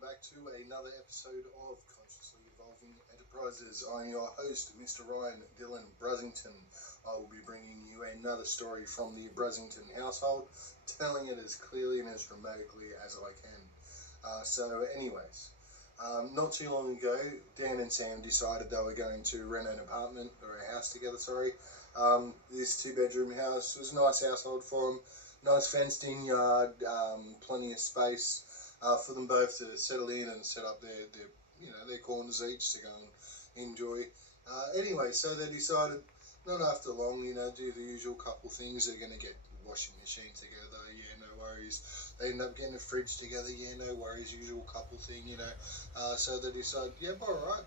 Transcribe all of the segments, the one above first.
back to another episode of Consciously Evolving Enterprises. I'm your host, Mr. Ryan Dylan Brasington. I will be bringing you another story from the Brasington household, telling it as clearly and as dramatically as I can. Not too long ago, Dan and Sam decided they were going to rent an apartment, or a house together, sorry. This two-bedroom house was a nice household for them. Nice fenced-in yard, plenty of space for them both to settle in and set up their corners each to go and enjoy. Anyway, so they decided, not after long, do the usual couple things. They're going to get the washing machine together, yeah, no worries. They end up getting a fridge together, yeah, no worries, usual couple thing, So they decide, yeah, alright,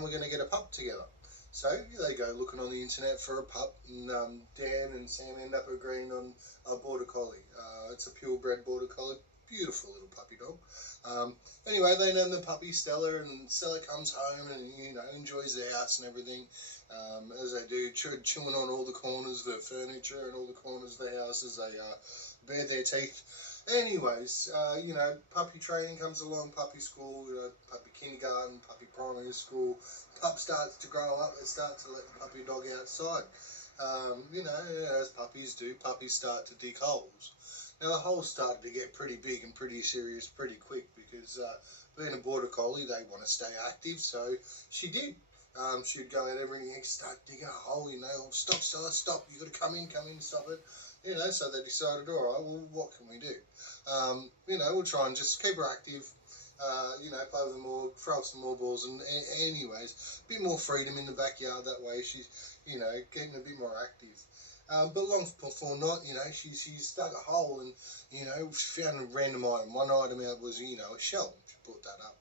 we're going to get a pup together. So they go looking on the internet for a pup, and Dan and Sam end up agreeing on a border collie. It's a purebred border collie, beautiful little puppy dog. Anyway, they name the puppy Stella, and Stella comes home and enjoys the house and everything, as they do, chewing on all the corners of the furniture and all the corners of the house as they bare their teeth. Anyways, puppy training comes along, puppy school, puppy kindergarten, puppy primary school. Pup starts to grow up, they start to let the puppy dog outside. As puppies do, puppies start to dig holes. Now the holes started to get pretty big and pretty serious pretty quick because being a border collie, they want to stay active, so she did. She'd go out every week, start digging a hole, stop, Stella, stop, you got to come in, stop it. So they decided, all right, well, what can we do? We'll try and just keep her active, play with more, throw some more balls, and anyways, a bit more freedom in the backyard. That way she's, getting a bit more active. But long before not, she's dug a hole and, she found a random item. One item out was, a shell. She brought that up.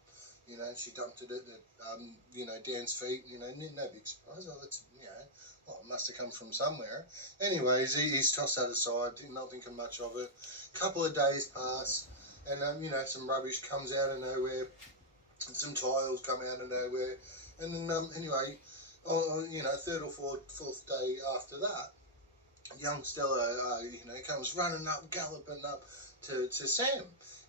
She dumped it at, Dan's feet, no big surprise. Oh, that's, it must have come from somewhere. Anyways, he's tossed that aside, not thinking much of it. Couple of days pass, and, some rubbish comes out of nowhere, and some tiles come out of nowhere, and then, anyway, third or fourth day after that, young Stella, comes running up, galloping up to Sam.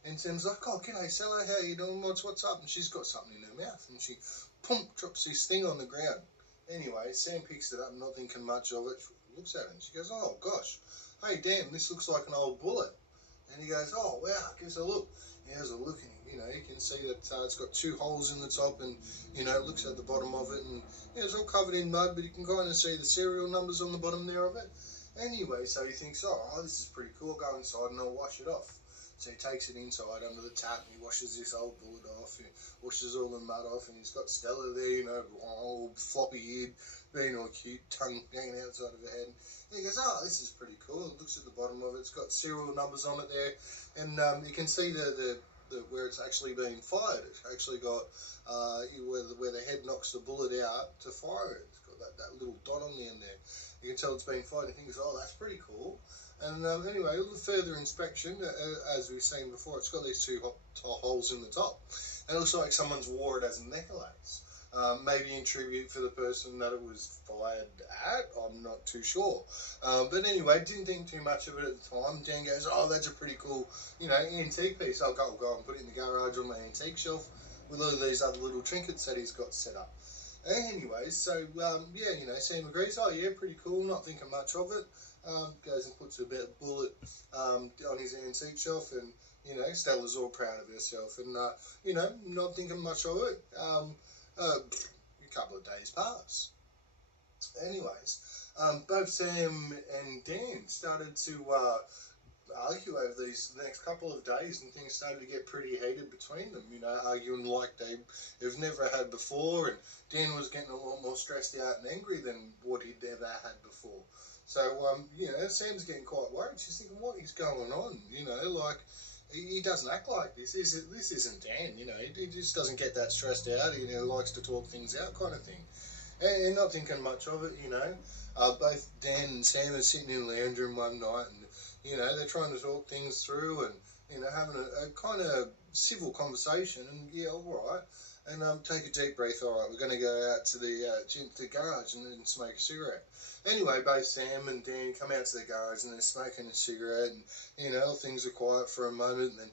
And Sam's like, oh, g'day, Stella, how you doing? What's up? And she's got something in her mouth. And she, drops this thing on the ground. Anyway, Sam picks it up, not thinking much of it. She looks at it and she goes, oh, gosh. Hey, Dan, this looks like an old bullet. And he goes, oh, wow, gives a look. He has a look, and you can see that it's got two holes in the top, and looks at the bottom of it, and it's all covered in mud, but you can kind of see the serial numbers on the bottom there of it. Anyway, so he thinks, oh, this is pretty cool. I'll go inside and I'll wash it off. So he takes it inside under the tap and he washes this old bullet off. He washes all the mud off, and he's got Stella there, old floppy eared, being all cute, tongue hanging outside of her head. And he goes, oh, this is pretty cool. It looks at the bottom of it. It's got serial numbers on it there, and you can see the where it's actually being fired. It's actually got where the head knocks the bullet out to fire it. It's got that little dot on the end there. You can tell it's been fired. He thinks, oh, that's pretty cool. And anyway, a little further inspection, as we've seen before, it's got these two holes in the top. And it looks like someone's wore it as a necklace. Maybe in tribute for the person that it was fired at, I'm not too sure. But anyway, didn't think too much of it at the time. Dan goes, oh, that's a pretty cool, antique piece. I'll go and put it in the garage on my antique shelf with all these other little trinkets that he's got set up. Anyways, so, Sam agrees, oh yeah, pretty cool, not thinking much of it. Goes and puts a bit of bullet on his antique shelf, and, Stella's all proud of herself, and, not thinking much of it. A couple of days pass. Anyways, both Sam and Dan started to argue over these next couple of days, and things started to get pretty heated between them, arguing like they've never had before, and Dan was getting a lot more stressed out and angry than what he'd ever had before. So, Sam's getting quite worried. She's thinking, what is going on? He doesn't act like this. This isn't Dan, he just doesn't get that stressed out. He likes to talk things out kind of thing. And not thinking much of it, both Dan and Sam are sitting in the lounge room one night, and, they're trying to talk things through and, having a kind of civil conversation, and, yeah, all right. And take a deep breath. All right, we're going to go out to the garage and smoke a cigarette. Anyway, both Sam and Dan come out to the garage and they're smoking a cigarette, and things are quiet for a moment. And then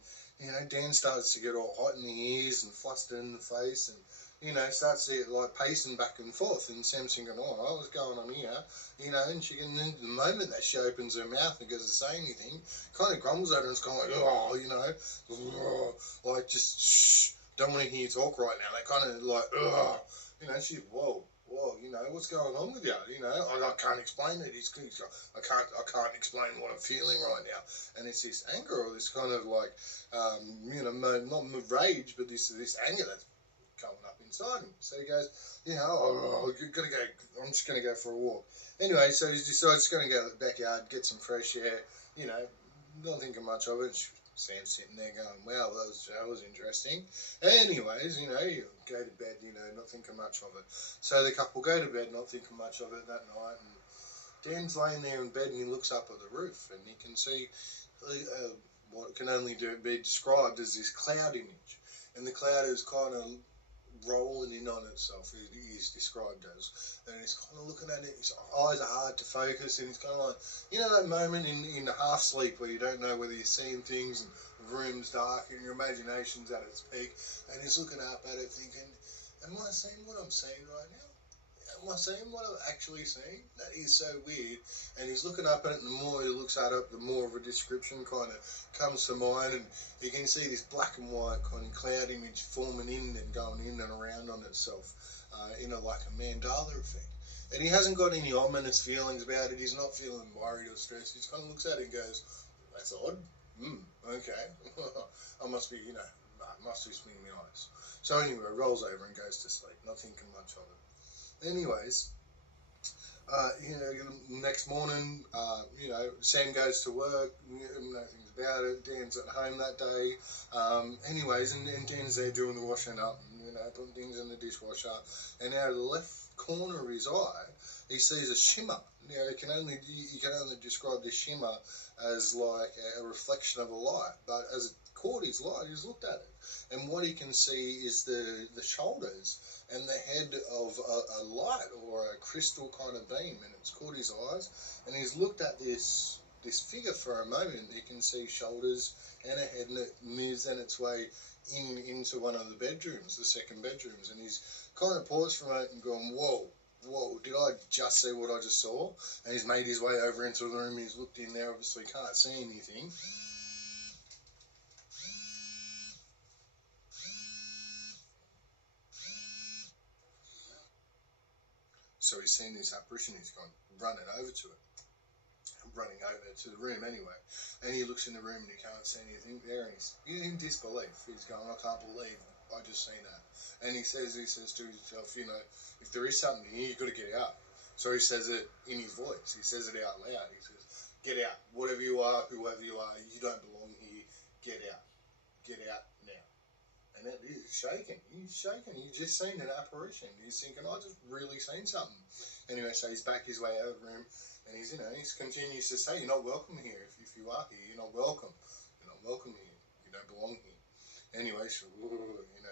Dan starts to get all hot in the ears and flustered in the face, and starts to get like pacing back and forth. And Sam's thinking, "Oh, what's going on here?" And she can. And the moment that she opens her mouth and goes to say anything, kind of grumbles at her and it's kind of like, "Oh, like just shh, don't want to hear you talk right now." They kind of like, "Ugh," She's whoa. Whoa, what's going on with you? I can't explain it. I can't explain what I'm feeling right now. And it's this anger or this kind of like, not rage, but this anger that's coming up inside him. So he goes, gotta go. I'm just gonna go for a walk. Anyway, so he decides he's gonna go to the backyard, get some fresh air. You know, not thinking much of it. Sam's sitting there going, "Wow, that was interesting." Anyways, you go to bed, not thinking much of it. So the couple go to bed, not thinking much of it that night, and Dan's laying there in bed and he looks up at the roof and he can see what can only be described as this cloud image. And the cloud is kind of rolling in on itself, it is described as. And he's kind of looking at it, his eyes are hard to focus, and he's kind of like, that moment in half sleep where you don't know whether you're seeing things and the room's dark and your imagination's at its peak, and he's looking up at it thinking, am I seeing what I'm seeing right now? Am I seeing what I'm actually seeing? That is so weird. And he's looking up at it, and the more he looks at it, the more of a description kind of comes to mind, and you can see this black and white kind of cloud image forming in and going in and around on itself in like a mandala effect. And he hasn't got any ominous feelings about it. He's not feeling worried or stressed. He just kind of looks at it and goes, "That's odd. Okay. I must be, must be swinging my eyes." So anyway, rolls over and goes to sleep, not thinking much of it. Anyways, next morning, Sam goes to work, nothing's about it. Dan's at home that day. And Dan's there doing the washing up, and, putting things in the dishwasher. And out of the left corner of his eye, he sees a shimmer. You can only describe this shimmer as like a reflection of a light. But as it caught his light, he's looked at it, and what he can see is the shoulders and the head of a light or a crystal kind of beam, and it's caught his eyes, and he's looked at this figure for a moment. He can see shoulders and a head, and it moves in its way into one of the bedrooms, the second bedrooms, and he's kind of paused for a moment and gone, whoa, did I just see what I just saw? And he's made his way over into the room. He's looked in there, obviously can't see anything. So he's seen this apparition. He's gone running over to it. Running over to the room anyway, and he looks in the room and he can't see anything there, and he's in disbelief. He's going, "I can't believe I just seen that." And he says to himself, "If there is something here, you've got to get out." So he says it in his voice. He says it out loud. He says, "Get out, whatever you are, whoever you are, you don't belong here. Get out now." And that is shaking. He's shaking. He's just seen an apparition. He's thinking, "I just really seen something." Anyway, so he's back his way out of the room, and he continues to say, "You're not welcome here. If you are here, you're not welcome. You're not welcome here. You don't belong here." Anyway, so,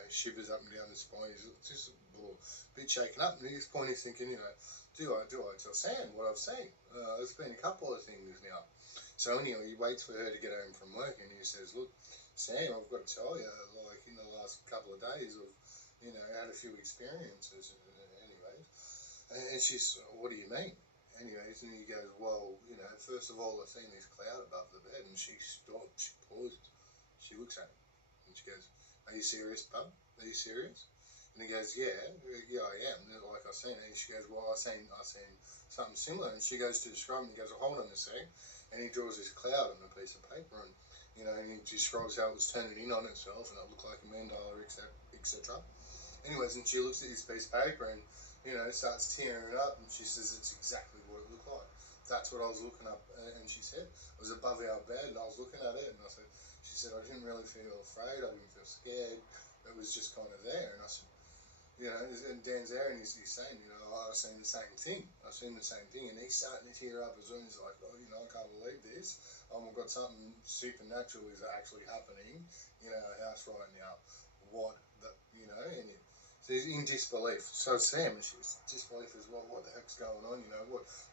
shivers up and down his spine. He's just a bit shaken up. And at this point, he's thinking, do I tell Sam what I've seen? There's been a couple of things now. So anyway, he waits for her to get home from work, and he says, "Look, Sam, I've got to tell you, like in the last couple of days, I've, had a few experiences." Anyway, and she's, "What do you mean?" Anyways, and he goes, "Well, first of all, I've seen this cloud above the bed." And she stopped, she paused, she looks at him, and she goes, "Are you serious, bub? Are you serious?" And he goes, "Yeah, I am. Like I've seen it." And she goes, "Well, I've seen something similar." And she goes to describe it, and he goes, "Hold on a sec." And he draws this cloud on a piece of paper, and and he describes how it was turning in on itself, and it looked like a mandala, etc. Anyways, and she looks at this piece of paper and, starts tearing it up, and she says it's exactly what it looked like. That's what I was looking up, and she said, it was above our bed, and I was looking at it, and she said, "I didn't really feel afraid, I didn't feel scared, it was just kind of there." And I said, and Dan's there, and he's saying, "I've seen the same thing. I've seen the same thing." And he's starting to tear up as well. He's like, "Oh, I can't believe this. I've got something supernatural is actually happening in our house right now. What the, and so he's in disbelief. So Sam, and she's disbelief as well. What the heck's going on?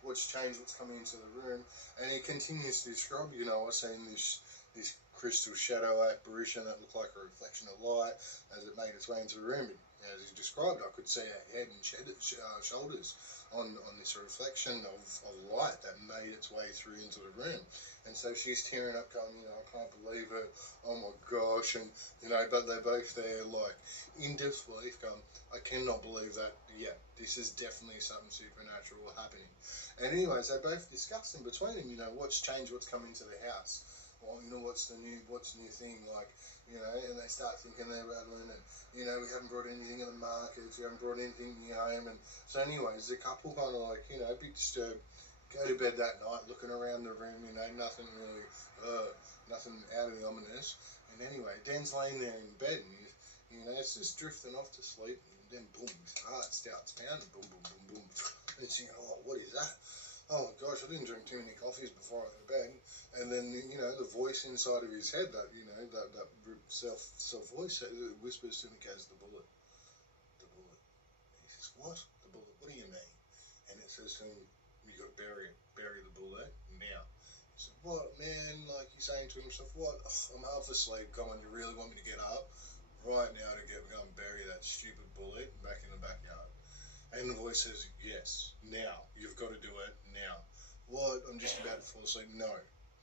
What's changed? What's coming into the room?" And he continues to describe, "I've seen this this crystal shadow apparition that looked like a reflection of light as it made its way into the room. As he described, I could see her head and shoulders on this reflection of light that made its way through into the room. And so she's tearing up going, I can't believe it, oh my gosh, and, but they're both there, like, in disbelief going, I cannot believe that, yeah, this is definitely something supernatural happening. And anyways, they both discuss in between them, what's changed, what's come into the house, or, what's the new thing, like, and they start thinking they're rattling, and, we haven't brought anything in the market, we haven't brought anything home, and so anyways, the couple kind of like, a bit disturbed, go to bed that night, looking around the room, nothing really, nothing out of the ominous, and anyway, Dan's laying there in bed, and it's just drifting off to sleep, and then boom, his heart starts pounding, boom, boom, boom, boom, and she's thinking, oh, what is that? Oh my gosh, I didn't drink too many coffees before I went to bed. And then, the voice inside of his head, that, that self voice whispers to him, goes, the bullet. And he says, what? The bullet? What do you mean? And it says to him, you got to bury the bullet now. He said, what, man? Like, he's saying to himself, what? Oh, I'm half asleep. Come on, you really want me to get up right now to go and bury that stupid bullet back in the backyard? And the voice says, yes, now. You've got to do it now. What? I'm just about to fall asleep. No,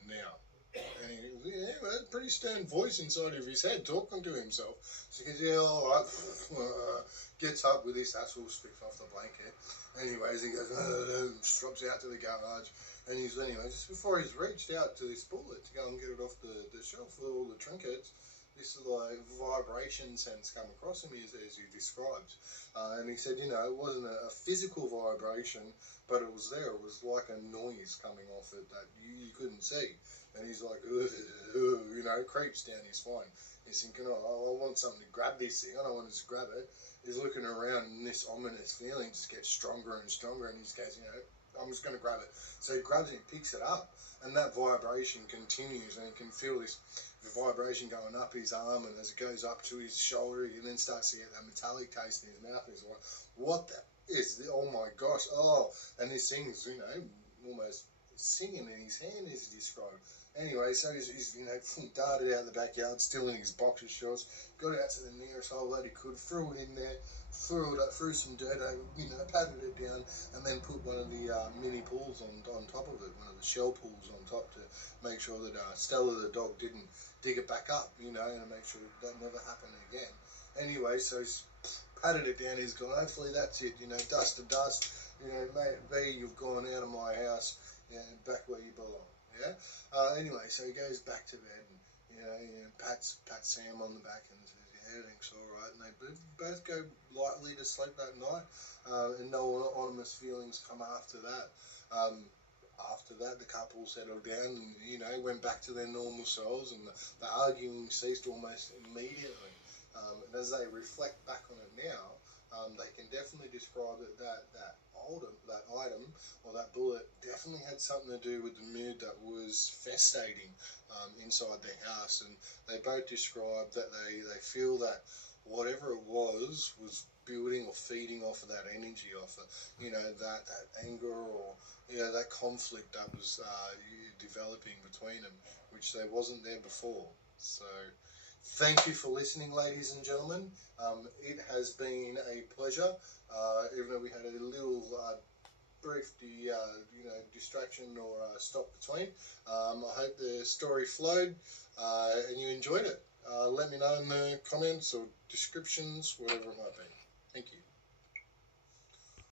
now. And a pretty stern voice inside of his head talking to himself. So he goes, yeah, all right. Gets up with his tassel stripped off the blanket. Anyways, he goes, drops out to the garage. And just before he's reached out to this bullet to go and get it off the shelf with all the trinkets, this like vibration sense come across him as he describes. And he said, it wasn't a physical vibration, but it was there. It was like a noise coming off it that you couldn't see. And he's like, creeps down his spine. He's thinking, I want something to grab this thing. I don't want to just grab it. He's looking around and this ominous feeling just gets stronger and stronger. And he goes, I'm just going to grab it. So he grabs it and picks it up. And that vibration continues, and you can feel this vibration going up his arm, and as it goes up to his shoulder, he then starts to get that metallic taste in his mouth. And he's like, what the is this? Oh my gosh, oh. And this thing's, almost singing in his hand as he described. Anyway, so he's darted out of the backyard, still in his boxer shorts, got out to the nearest hole that he could, threw it in there, threw some dirt over, patted it down, and then put one of the mini pools on top of it, one of the shell pools on top to make sure that Stella the dog didn't dig it back up, and make sure that never happened again. Anyway, so he's patted it down, he's gone, hopefully that's it, dust to dust, may it be, you've gone out of my house, back where you belong, yeah? Anyway, so he goes back to bed, and pats Sam on the back and says, everything's alright, and they both go lightly to sleep that night, and no ominous feelings come after that. After that, the couple settled down and, went back to their normal selves, and the arguing ceased almost immediately. And as they reflect back on it now, they can definitely describe that item or that bullet definitely had something to do with the mood that was festating inside their house, and they both described that they feel that whatever it was building or feeding off of that energy, off of, that anger or that conflict that was developing between them, which they wasn't there before. So thank you for listening, ladies and gentlemen. It has been a pleasure, even though we had a little brief distraction or stop between. I hope the story flowed and you enjoyed it. Let me know in the comments or descriptions, whatever it might be. Thank you.